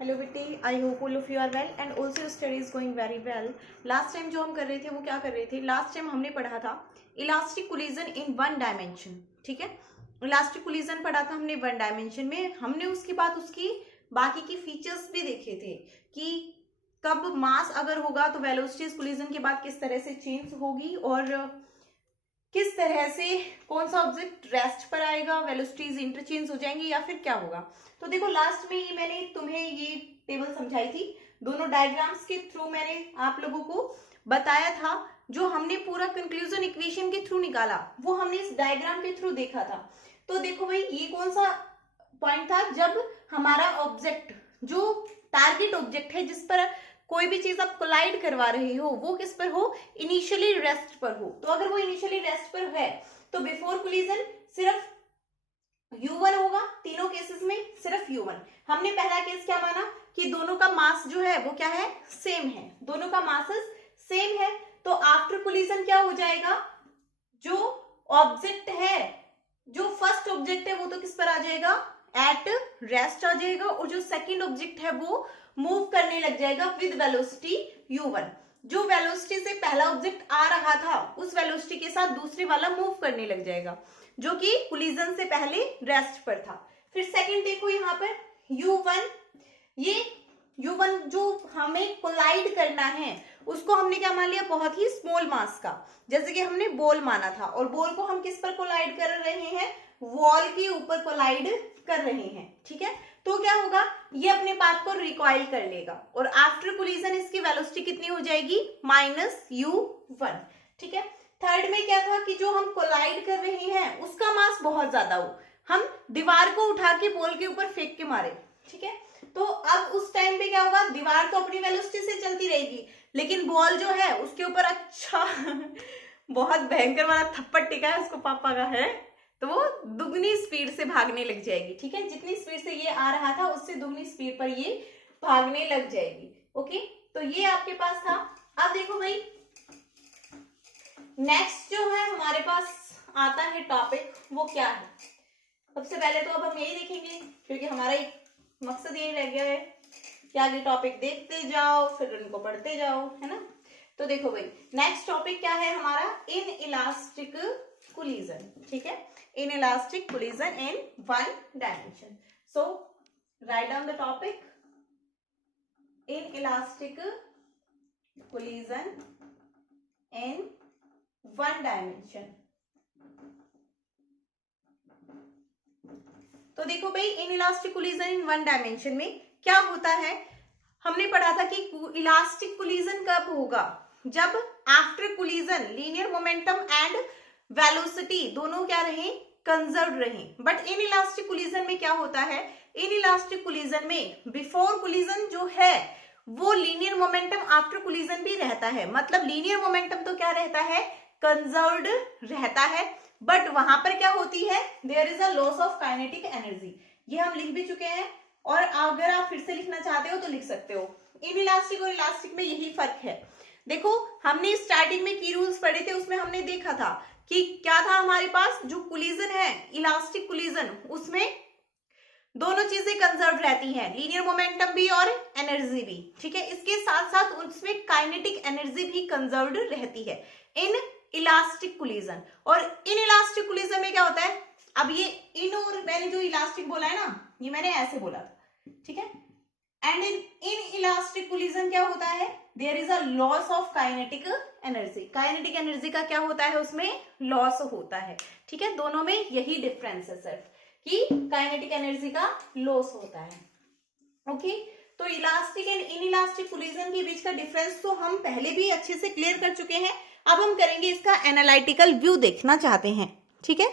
Hello बेटे, I hope all of you are well and also your study is going very well. Last time जो हम कर रहे थे वो क्या कर रहे थे? लास्ट टाइम हमने पढ़ा था elastic collision in one dimension. ठीक है, इलास्टिक कोलिजन पढ़ा था हमने वन डायमेंशन में। हमने उसके बाद उसकी बाकी की फीचर्स भी देखे थे कि कब मास अगर होगा तो वेलोसिटी कोलिजन के बाद किस तरह से चेंज होगी और किस तरह से कौन सा ऑब्जेक्ट रेस्ट पर आएगा, वेलोसिटीज इंटरचेंज हो जाएंगी या फिर क्या होगा। तो देखो लास्ट में ही मैंने तुम्हें ये टेबल समझाई थी, दोनों डायग्राम्स के थ्रू मैंने आप लोगों को बताया था। जो हमने पूरा कंक्लूजन इक्वेशन के थ्रू निकाला वो हमने इस डायग्राम के थ्रू देखा था। तो देखो भाई, ये कौन सा पॉइंट था? जब हमारा ऑब्जेक्ट जो टारगेट ऑब्जेक्ट है जिस पर कोई भी चीज आप कोलाइड करवा रहे हो वो किस पर हो? इनिशियली रेस्ट पर हो। तो अगर वो इनिशियली रेस्ट पर है तो बिफोर कोलिजन सिर्फ u1 होगा, तीनों केसेस में सिर्फ u1। हमने पहला केस क्या माना कि दोनों का मास जो है वो क्या है? सेम है, दोनों का मासेस सेम है। तो आफ्टर कोलिजन क्या हो जाएगा? जो ऑब्जेक्ट है, जो फर्स्ट ऑब्जेक्ट है वो तो किस पर आ जाएगा? एट रेस्ट आ जाएगा, और जो सेकंड ऑब्जेक्ट है वो मूव करने लग जाएगा विद वेलोसिटी u1। जो वेलोसिटी से पहला ऑब्जेक्ट आ रहा था उस वेलोसिटी के साथ दूसरे वाला मूव करने लग जाएगा जो कि कोलिजन से पहले रेस्ट पर था। फिर सेकंड देखो यहाँ पर u1, ये u1 जो हमें कोलाइड करना है उसको हमने क्या मान लिया? बहुत ही स्मॉल मास का, जैसे कि हमने बॉल माना था। और बॉल को हम किस पर कोलाइड कर रहे हैं? वॉल के ऊपर कोलाइड कर रहे हैं। ठीक है, तो क्या होगा? ये अपने पाथ को रिकॉइल कर लेगा और आफ्टर कोलिजन इसकी वेलोसिटी कितनी हो जाएगी? -u1। ठीक है, थर्ड में क्या था कि जो हम कोलाइड कर रहे हैं उसका मास बहुत ज्यादा हो, हम दीवार को उठा के बॉल के ऊपर फेंक के मारे। ठीक है, तो अब उस टाइम पे क्या होगा? दीवार तो अपनी वेलोसिटी से चलती रहेगी लेकिन बॉल जो है उसके ऊपर अच्छा बहुत भयंकर वाला थप्पड़ टिका है उसको पापा का है, तो वो दुगनी स्पीड से भागने लग जाएगी। ठीक है, जितनी स्पीड से ये आ रहा था उससे दुगनी स्पीड पर ये भागने लग जाएगी। ओके, तो ये आपके पास था। अब देखो भाई, नेक्स्ट जो है हमारे पास आता है टॉपिक, वो क्या है? सबसे पहले तो अब हम यही देखेंगे क्योंकि हमारा एक मकसद यही रह गया है कि आगे टॉपिक देखते जाओ फिर उनको पढ़ते जाओ, है ना। तो देखो भाई, नेक्स्ट टॉपिक क्या है हमारा? In elastic collision. ठीक है, in elastic collision in one dimension. So write down the topic, in elastic collision in one dimension. तो देखो भाई, in elastic collision in one dimension में क्या होता है? हमने पढ़ा था कि इलास्टिक कोलिजन कब होगा? जब after collision linear momentum and velocity दोनों क्या रहे? कंजर्व रहे। बट इन इलास्टिक कोलिजन में क्या होता है? इन इलास्टिक कोलिजन में बिफोर कोलिजन जो है वो लीनियर मोमेंटम आफ्टर कोलिजन भी रहता है। मतलब लीनियर मोमेंटम तो क्या रहता है? कंजर्व्ड रहता है, बट वहां पर क्या होती है? There is a loss of kinetic energy. ये हम लिख भी चुके हैं और अगर आप फिर से लिखना चाहते हो तो लिख सकते हो। इन इलास्टिक और इलास्टिक में यही फर्क है। देखो, हमने स्टार्टिंग में की रूल्स पढ़े थे, उसमें हमने देखा था कि क्या था हमारे पास? जो कोलिजन है, इलास्टिक कोलिजन, उसमें दोनों चीजें कंजर्व रहती हैं, लीनियर मोमेंटम भी और एनर्जी भी। ठीक है, इसके साथ साथ उसमें काइनेटिक एनर्जी भी कंजर्व्ड रहती है इन इलास्टिक कोलिजन। और इन इलास्टिक कोलिजन में क्या होता है? अब ये इन और मैंने जो इलास्टिक बोला है ना, ये मैंने ऐसे बोला था। ठीक है, एंड इन इलास्टिक कोलिजन क्या होता है? There is a loss of kinetic energy. Kinetic energy का क्या होता है? उसमें लॉस होता है। ठीक है, दोनों में यही डिफरेंस है सिर्फ कि काइनेटिक एनर्जी का लॉस होता है। ओके, तो elastic and in elastic collision के बीच का डिफरेंस तो हम पहले भी अच्छे से क्लियर कर चुके हैं। अब हम करेंगे इसका एनालिटिकल व्यू, देखना चाहते हैं। ठीक है,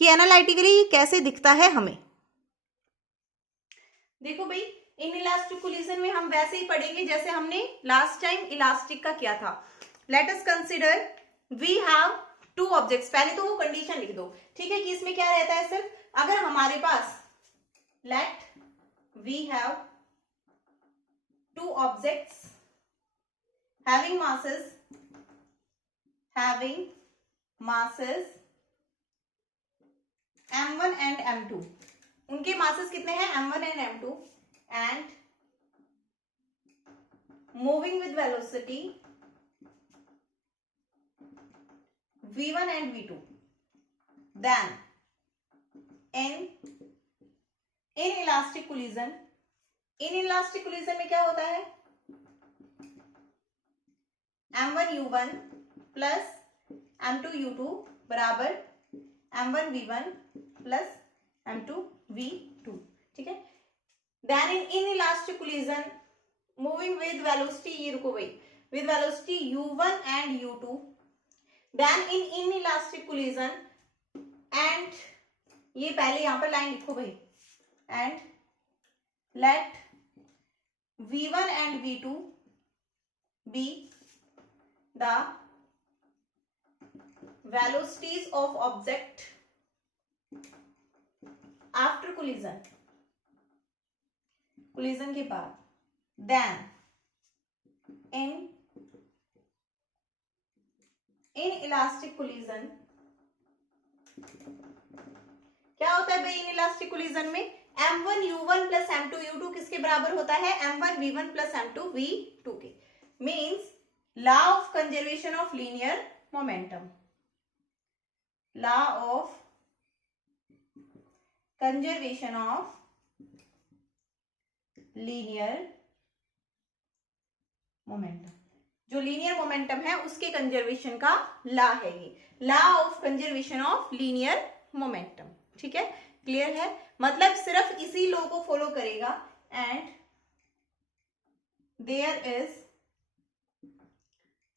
कि एनालिटिकली कैसे दिखता है हमें। देखो भाई, इन इलास्टिक कोलिजन में हम वैसे ही पढ़ेंगे जैसे हमने लास्ट टाइम इलास्टिक का किया था। Let us consider we have two objects. पहले तो वो कंडीशन लिख दो, ठीक है, कि इसमें क्या रहता है? सिर्फ अगर हमारे पास let we have two objects having masses m1 and m2, उनके मासेस कितने हैं? m1 and m2, and moving with velocity v1 and v2, then in inelastic collision, inelastic collision में क्या होता है, m1u1 प्लस m2u2 बराबर m1v1 प्लस m2v2, ठीक है। Then in inelastic collision moving with velocity, ये रुको भाई, with velocity u1 and u2, then in inelastic collision and, ये पहले यहां पर लाइन लिखो भाई, एंड लेट v1 एंड v2 be the velocities of object after collision, collision के बाद, then in inelastic collision क्या होता है भाई, inelastic collision में m1u1 प्लस m2u2 किसके बराबर होता है, m1v1 प्लस m2v2 के, means law of conservation of linear momentum, law of conservation of linear momentum, जो लीनियर मोमेंटम है उसके कंजर्वेशन का लॉ है ये, law of conservation of linear momentum, ठीक है, क्लियर है। मतलब सिर्फ इसी लॉ को फॉलो करेगा, and there is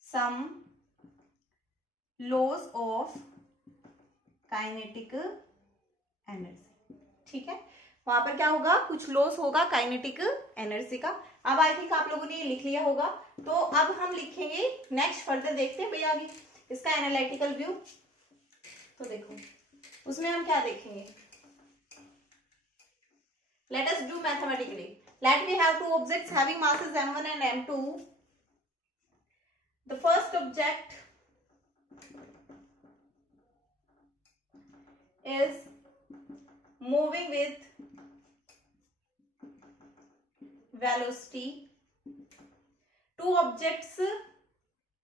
some loss of kinetic energy, ठीक है, वहां पर क्या होगा, कुछ लॉस होगा काइनेटिक एनर्जी का। अब आई थिंक आप लोगों ने ये लिख लिया होगा, तो अब हम लिखेंगे नेक्स्ट, फर्दर देखते हैं भैया आगे इसका एनालिटिकल व्यू। तो देखो उसमें हम क्या देखेंगे, let us do mathematically, let we have two objects having masses m1 and m2, the first object is moving with velocity, two objects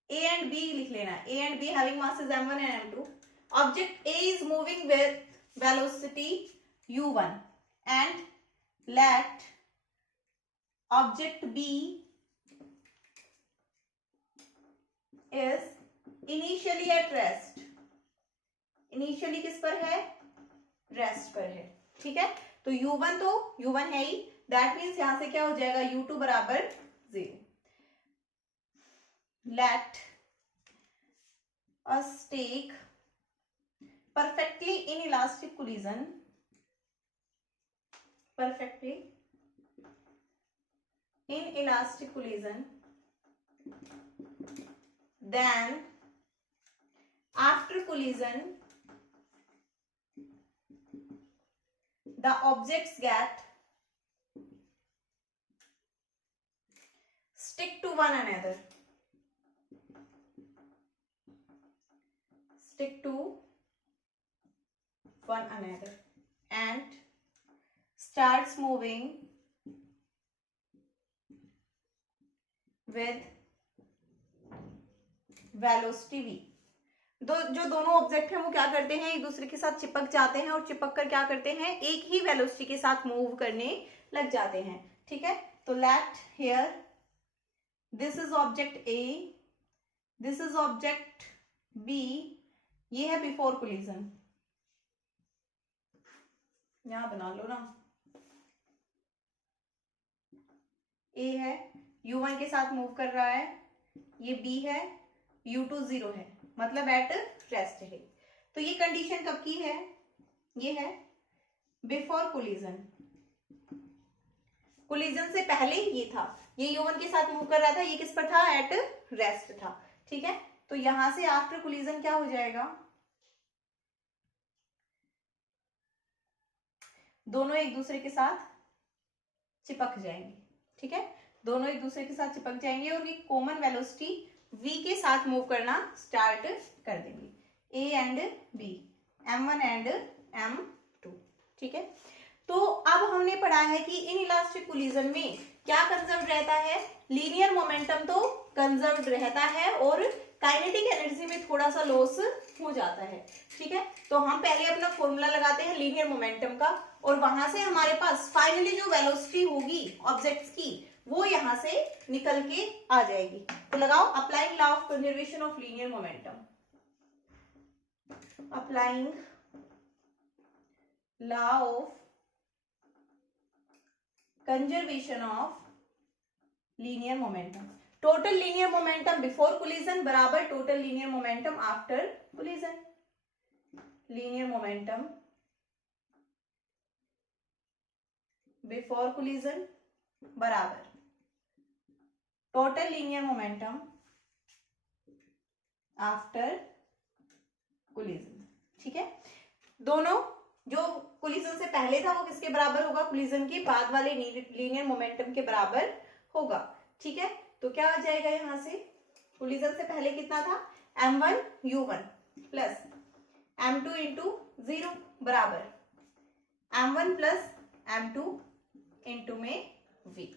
A and B लिख लेना, A and B having masses m1 and m2, object A is moving with velocity u1 and let object B is initially at rest, initially किस पर है, rest पर है, ठीक है। तो u1 तो u1 है ही, दैट मीन्स यहां से क्या हो जाएगा, u2 बराबर 0। Let us take perfectly inelastic collision, perfectly inelastic collision, then after collision the objects get stick to one another, stick to one another and starts moving with velocity v। जो दोनों object हैं वो क्या करते हैं, एक दूसरे के साथ चिपक जाते हैं और चिपक कर क्या करते हैं, एक ही वेलोसिटी के साथ मूव करने लग जाते हैं, ठीक है। तो let here this is object A, this is object B, ये है बिफोर कोलिजन, यहां बना लो ना, ए है u1 के साथ मूव कर रहा है, ये b है, u2 0 है, मतलब एट रेस्ट है। तो ये कंडीशन कब की है, ये है बिफोर कोलिजन, कोलिजन से पहले ये था, ये u1 के साथ मूव कर रहा था, ये किस पर था, एट रेस्ट था, ठीक है। तो यहां से आफ्टर कोलिजन क्या हो जाएगा, दोनों एक दूसरे के साथ चिपक जाएंगे, ठीक है, दोनों एक दूसरे के साथ चिपक जाएंगे और ये कॉमन वेलोसिटी v के साथ मूव करना स्टार्ट कर देंगे, a and b, m1 and m2, ठीक है। तो अब हमने पढ़ा है कि इन इलास्टिक कोलिजन में क्या कंजर्व रहता है, लीनियर मोमेंटम तो कंजर्व रहता है और काइनेटिक एनर्जी में थोड़ा सा लॉस हो जाता है। ठीक है, तो हम पहले अपना फॉर्मूला लगाते हैं लीनियर मोमेंटम का, और वहां से हमारे पास फाइनली जो वेलोसिटी होगी ऑब्जेक्ट्स की वो यहां से निकल के आ जाएगी। तो लगाओ, applying law of conservation of linear momentum, applying law of conservation of linear momentum. Total linear momentum before collision बराबर total linear momentum after collision. Linear momentum before collision बराबर total linear momentum after collision. ठीक है, दोनों जो collision से पहले था वो किसके बराबर होगा, कोलिजन के बाद वाले लीनियर मोमेंटम के बराबर होगा। ठीक है, तो क्या आ जाएगा यहां से, कोलिजन से पहले कितना था, m1u1 प्लस m2 इंटू 0 बराबर m1 प्लस m2 इंटू में v।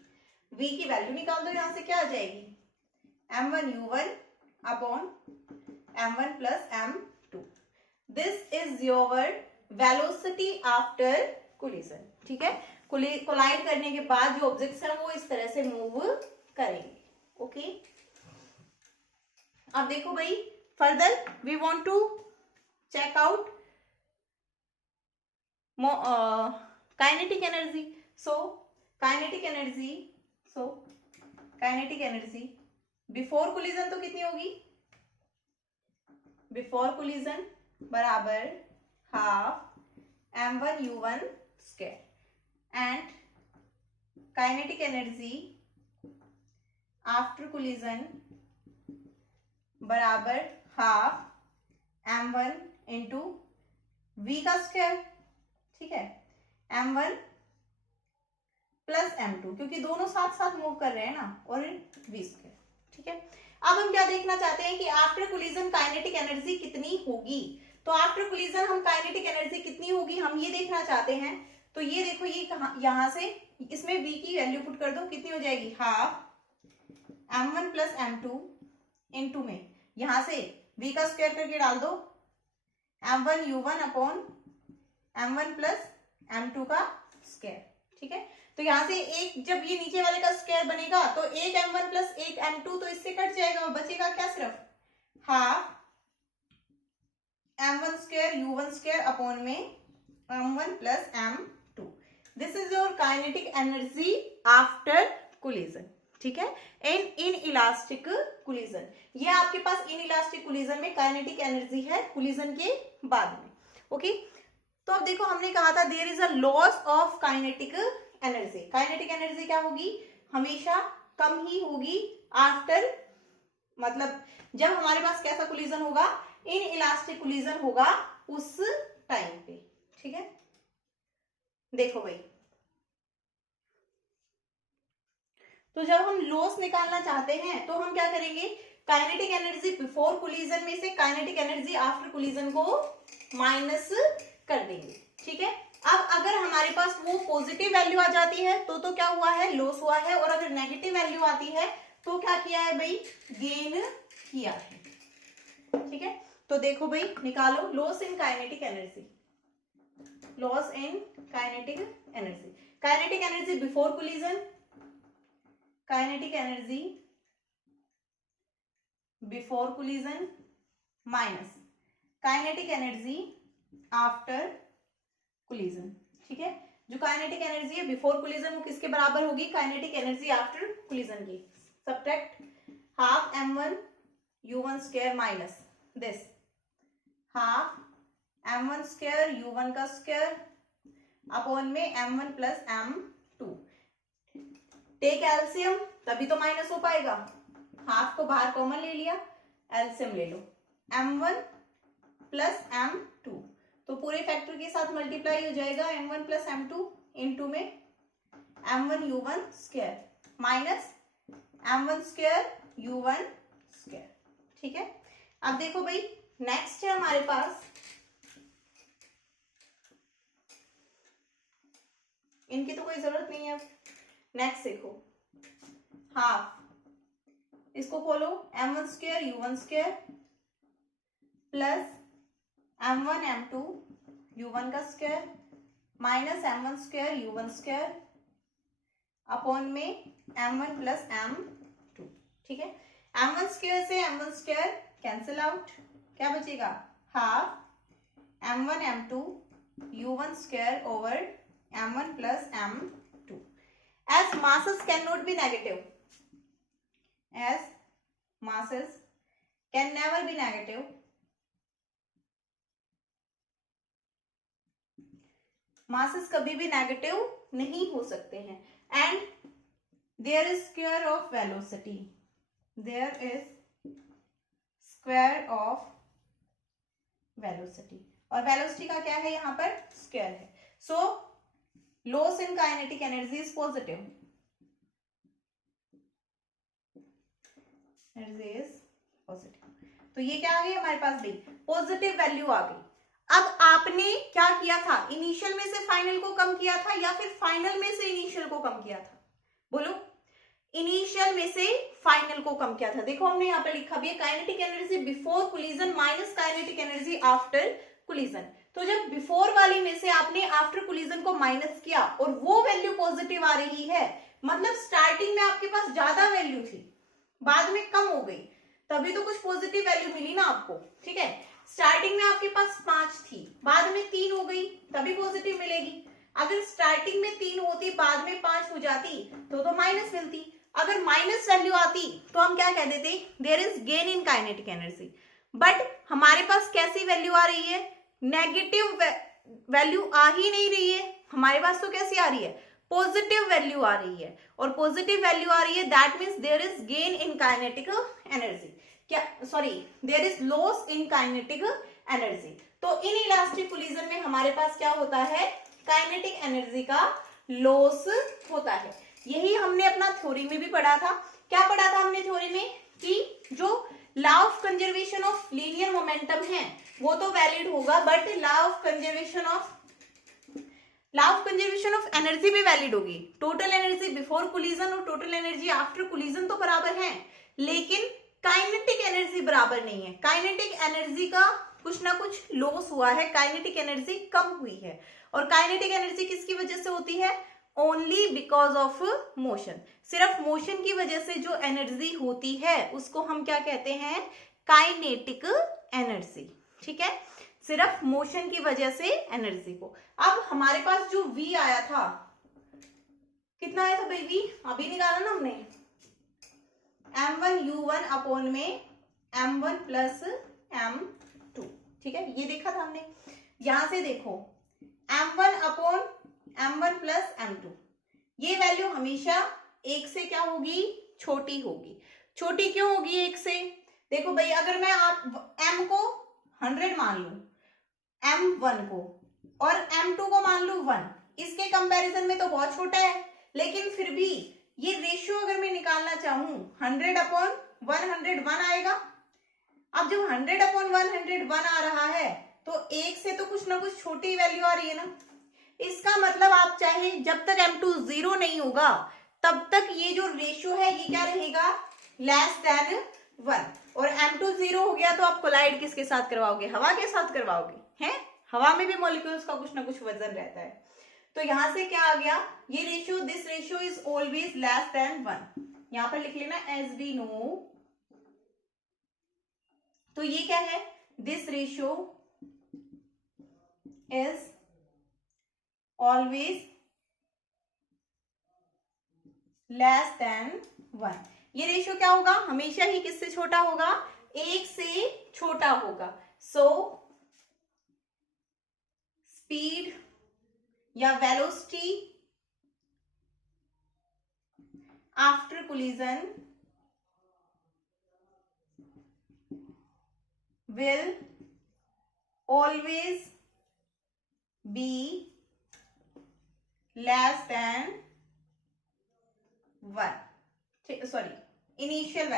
v की वैल्यू निकाल दो, यहां से क्या आ जाएगी, m1u1 upon m1 plus m2। This is your velocity after collision. ठीक है, कोलाइड करने के बाद जो ऑब्जेक्ट्स हैं वो इस तरह से मूव करेंगे। ओके, अब देखो भाई, further we want to check out kinetic energy. So kinetic energy before collision तो कितनी होगी, बिफोर कोलिजन बराबर half m1u1 square and kinetic energy after collision बराबर हाफ m1 इंटू v का स्क्वायर। ठीक है, m1 प्लस m2, क्योंकि दोनों साथ साथ मूव कर रहे हैं ना, और v स्क्वायर। ठीक है, अब हम क्या देखना चाहते हैं कि आफ्टर कोलिजन काइनेटिक एनर्जी कितनी होगी। तो आफ्टर कोलिजन हम काइनेटिक एनर्जी कितनी होगी हम ये देखना चाहते हैं। तो ये देखो, ये यहां से इसमें v की वैल्यू पुट कर दो, कितनी हो जाएगी, half m1 plus m2 into में यहां से v का स्क्वायर करके डाल दो m1u1 upon m1 plus m2 का स्क्वायर। ठीक है, तो यहां से एक, जब ये नीचे वाले का स्क्वायर बनेगा तो एक m1 प्लस एक m2 तो इससे कट जाएगा, और बचेगा क्या, सिर्फ half m1 square u1 square upon में m1 plus m2। This is your kinetic energy after collision. ठीक है, इन इलास्टिक कोलिजन, ये आपके पास इन इलास्टिक कोलिजन में काइनेटिक एनर्जी है कोलिजन के बाद में। ओके, तो अब देखो, हमने कहा था there is a loss of kinetic energy. Kinetic energy क्या होगी, हमेशा कम ही होगी आफ्टर, मतलब जब हमारे पास कैसा कोलिजन होगा, इन इलास्टिक कोलिजन होगा उस टाइम पे। ठीक है, देखो भाई, तो जब हम लॉस निकालना चाहते हैं तो हम क्या करेंगे, काइनेटिक एनर्जी बिफोर कोलिजन में से काइनेटिक एनर्जी आफ्टर कोलिजन को माइनस कर देंगे। ठीक है, अब अगर हमारे पास वो पॉजिटिव वैल्यू आ जाती है तो क्या हुआ है, लॉस हुआ है, और अगर नेगेटिव वैल्यू आती है तो क्या किया है भाई, गेन किया है। ठीक है, तो देखो भाई, निकालो loss in kinetic energy, loss in kinetic energy. Kinetic energy before collision, kinetic energy before collision minus kinetic energy after collision. ठीक है, जो काइनेटिक एनर्जी है बिफोर कोलिजन वो किसके बराबर होगी, काइनेटिक एनर्जी आफ्टर कोलिजन की। Subtract half m1 u1 square minus this half m1 square u1 का स्क्वायर अपॉन में m1 plus m2। Take LCM, तभी तो माइनस हो पाएगा, हाफ को बाहर कॉमन ले लिया, एलसीएम ले लो, m1 प्लस m2, तो पूरे फैक्टर के साथ मल्टीप्लाई हो जाएगा m1 प्लस m2 इंटू में m1 u1 square minus m1 square u1 square. ठीक है, अब देखो भाई, नेक्स्ट है हमारे पास, इनकी तो कोई जरूरत नहीं है। अब नेक्स्ट देखो, हाफ इसको खोलो m1 square u1 square plus m1 m2 u1 का square minus m1 square u1 square upon में m1 प्लस m2। ठीक है, m1 स्क्वायर से m1 स्क्वायर कैंसिल आउट, क्या बचेगा half m1 m2 u1 square over m1 plus m2। as masses cannot be negative, as masses can never be negative, masses कभी भी negative नहीं हो सकते हैं, and there is square of velocity, there is square of velocity, और velocity का क्या है यहाँ पर स्क्वायर है। So loss in kinetic energy is positive, energy is positive. तो ये क्या आ गई हमारे पास भी पॉजिटिव वैल्यू आ गई। अब आपने क्या किया था, इनिशियल में से फाइनल को कम किया था या फिर फाइनल में से इनिशियल को कम किया था, बोलो। इनिशियल में से फाइनल को कम किया था। देखो हमने यहाँ पे लिखा भी है kinetic energy before collision minus kinetic energy after collision. तो जब बिफोर वाली में से आपने आफ्टर कोलिजन को माइनस किया और वो वैल्यू पॉजिटिव आ रही है, मतलब स्टार्टिंग में आपके पास ज्यादा वैल्यू थी, बाद में कम हो गई, तभी तो कुछ पॉजिटिव वैल्यू मिली ना आपको। ठीक है, स्टार्टिंग में आपके पास 5 थी, बाद में 3 हो गई, तभी पॉजिटिव मिलेगी। अगर स्टार्टिंग में 3 होती, बाद में 5 हो जाती तो माइनस मिलती। अगर माइनस वैल्यू आती तो हम क्या कह देते, there is gain in kinetic energy. But हमारे पास कैसी वैल्यू आ रही है, नेगेटिव वैल्यू आ ही नहीं रही है, हमारे पास तो कैसी आ रही है, पॉजिटिव वैल्यू आ रही है। और पॉजिटिव वैल्यू आ रही है, that means there is gain in kinetic energy, क्या sorry there is loss in kinetic energy. तो इन इलास्टिक कोलिजन में हमारे पास क्या होता है, काइनेटिक एनर्जी का लॉस होता है। यही हमने अपना थ्योरी में भी पढ़ा था। क्या पढ़ा था हमने थ्योरी में, कि जो law of conservation of linear momentum है वो तो वैलिड होगा, but law of conservation of energy भी वैलिड होगी। टोटल एनर्जी बिफोर कोलिजन और टोटल एनर्जी आफ्टर कोलिजन तो बराबर है, लेकिन काइनेटिक एनर्जी बराबर नहीं है। काइनेटिक एनर्जी का कुछ ना कुछ लॉस हुआ है, काइनेटिक एनर्जी कम हुई है। और काइनेटिक एनर्जी किसकी वजह से होती है, ओनली बिकॉज ऑफ मोशन। सिर्फ मोशन की वजह से जो एनर्जी होती है उसको हम क्या कहते हैं, काइनेटिक एनर्जी। ठीक है, सिर्फ मोशन की वजह से एनर्जी को। अब हमारे पास जो V आया था, कितना आया था भाई V, अभी निकाला ना हमने, m1 u1 अपॉन में m1 प्लस m2। ठीक है, ये देखा था हमने। यहां से देखो m1 upon m1 plus m2, ये वैल्यू हमेशा 1 से क्या होगी, छोटी होगी। छोटी क्यों होगी 1 से, देखो भाई अगर मैं आप m को 100 मान लू, m1 को, और m2 को मान लू 1, इसके कंपैरिजन में तो बहुत छोटा है, लेकिन फिर भी ये रेशियो अगर मैं निकालना चाहूं 100 अपॉन 101 आएगा। अब जब 100 अपॉन 101 आ रहा है तो 1 से तो कुछ ना कुछ छोटी वैल्यू आ रही है ना। इसका मतलब आप चाहे जब तक m2 0 नहीं होगा तब तक ये जो रेशियो है ये क्या रहेगा, लेस देन 1। और m2 0 हो गया तो आप कोलाइड किसके साथ करवाओगे, हवा के साथ करवाओगे, हैं। हवा में भी मॉलिक्यूल्स का कुछ ना कुछ वजन रहता है। तो यहां से क्या आ गया, ये ratio, this ratio is always less than 1। यहां पर लिख लेना एज वी नो। तो ये क्या है, this ratio is always less than 1। ये रेशियो क्या होगा, हमेशा ही किससे छोटा होगा, 1 से छोटा होगा। सो स्पीड या velocity after collision will always be less than 1. Sorry, initial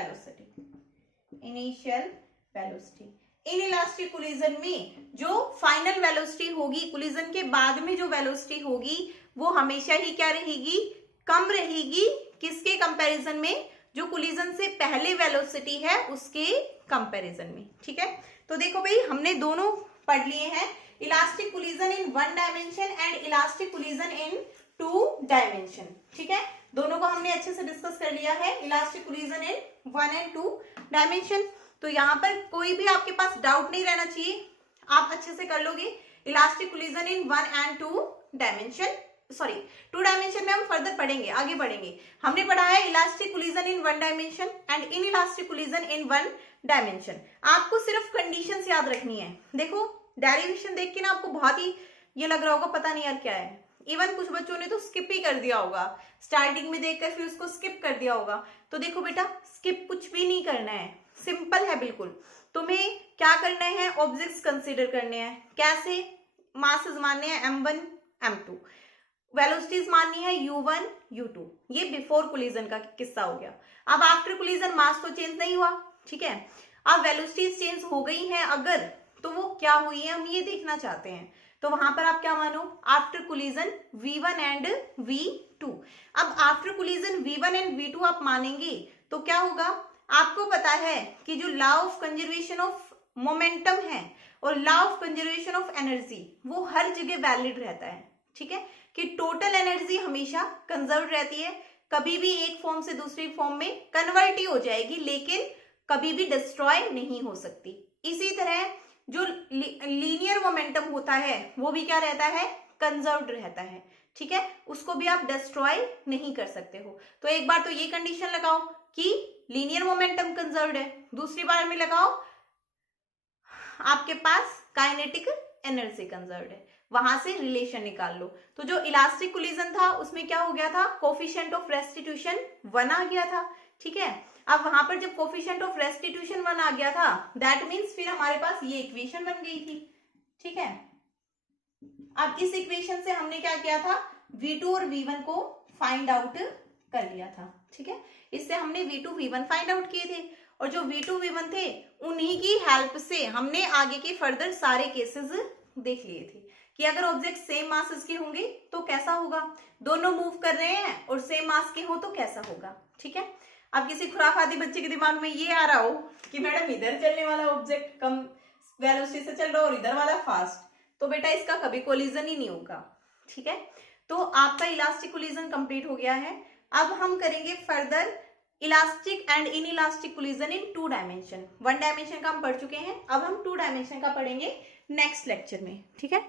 velocity. In elastic collision में जो फाइनल वेलोसिटी होगी, कोलिजन के बाद में जो वेलोसिटी होगी वो हमेशा ही क्या रहेगी, कम रहेगी किसके कंपैरिजन में, जो कोलिजन से पहले वेलोसिटी है उसके कंपैरिजन में। ठीक है, तो देखो भाई हमने दोनों पढ़ लिए हैं, elastic collision in 1 dimension and elastic collision in 2 dimension. ठीक है, दोनों को हमने अच्छे से डिस्कस कर लिया है, elastic collision in 1 and 2 dimension. तो यहाँ पर कोई भी आपके पास डाउट नहीं रहना चाहिए, आप अच्छे से कर लोगे। Elastic collision in 1 and 2 dimension, sorry 2 dimension में हम फर्दर पढ़ेंगे, आगे बढ़ेंगे। हमने पढ़ा है elastic collision in 1 dimension and in elastic collision in 1 dimension. आपको सिर्फ कंडीशंस याद रखनी है। देखो डेरिवेशन देख के ना आपको बहुत ही ये लग रहा होगा पता नहीं यार क्या है, इवन कुछ बच्चों ने तो स्किप ही कर दिया होगा, स्टार्टिंग में देखकर फिर उसको स्किप कर दिया होगा। तो देखो बेटा स्किप कुछ भी नहीं करना है, सिंपल है बिल्कुल। तुम्हें क्या करना है, ऑब्जेक्ट्स कंसीडर करने हैं। कैसे, मासेस मानने हैं m1 m2, वेलोसिटीज माननी है u1 u2। ये बिफोर कोलिजन का किस्सा हो गया। अब आफ्टर कोलिजन मास तो चेंज नहीं हुआ, ठीक है। अब वेलोसिटीज चेंज हो गई हैं अगर, तो वो क्या हुई है हम ये देखना चाहते हैं। तो वहां पर आप क्या मानो, आफ्टर कोलिजन v1 एंड v2। अब आफ्टर कोलिजन v1 एंड v2 आप मानेंगे तो क्या होगा, आपको पता है कि जो law of conservation of momentum है और law of conservation of energy वो हर जगह वैलिड रहता है। ठीक है, कि टोटल एनर्जी हमेशा कंजर्व रहती है, कभी भी एक फॉर्म से दूसरी फॉर्म में कन्वर्ट ही हो जाएगी, लेकिन कभी भी डिस्ट्रॉय नहीं हो सकती। इसी तरह जो लीनियर मोमेंटम होता है वो भी क्या रहता है, कंजर्व्ड रहता है। ठीक है, उसको भी आप डिस्ट्रॉय नहीं कर सकते हो। तो एक बार तो ये कंडीशन लगाओ कि लीनियर मोमेंटम कंजर्व्ड है, दूसरी बार में लगाओ आपके पास काइनेटिक एनर्जी कंजर्व्ड है, वहां से रिलेशन निकाल लो। तो जो इलास्टिक कोलिजन था उसमें क्या हो गया था, कोफिशिएंट ऑफ रेस्टिट्यूशन 1 आ गया था। ठीक है, अब वहां पर जब कोफिशिएंट ऑफ रेस्टिट्यूशन 1 आ गया था, दैट मीन्स फिर हमारे पास ये इक्वेशन बन गई थी। ठीक है, अब इस इक्वेशन से हमने क्या किया था, v2 और v1 को फाइंड आउट कर लिया था। ठीक है, इससे हमने v2 v1 फाइंड आउट किए थे, और जो v2 v1 थे उन्हीं की हेल्प से हमने आगे के फर्दर सारे केसेस देख लिए थे कि अगर ऑब्जेक्ट सेम मासेस के होंगे तो कैसा होगा, दोनों मूव कर रहे हैं और सेम मास के हो तो कैसा होगा। ठीक है, अब किसी खुराफाती बच्चे के दिमाग में ये आ रहा हो कि मैडम इधर चलने वाला ऑब्जेक्ट कम वेलोसिटी से चल रहा और इधर वाला फास्ट, तो बेटा इसका कभी कोलिजन ही नहीं होगा। ठीक है, तो आपका इलास्टिक कोलिजन कंप्लीट हो गया है। अब हम करेंगे further elastic and in elastic collision in 2 dimension. 1 dimension का हम पढ़ चुके हैं, अब हम 2 डायमेंशन का पढ़ेंगे नेक्स्ट लेक्चर में। ठीक है।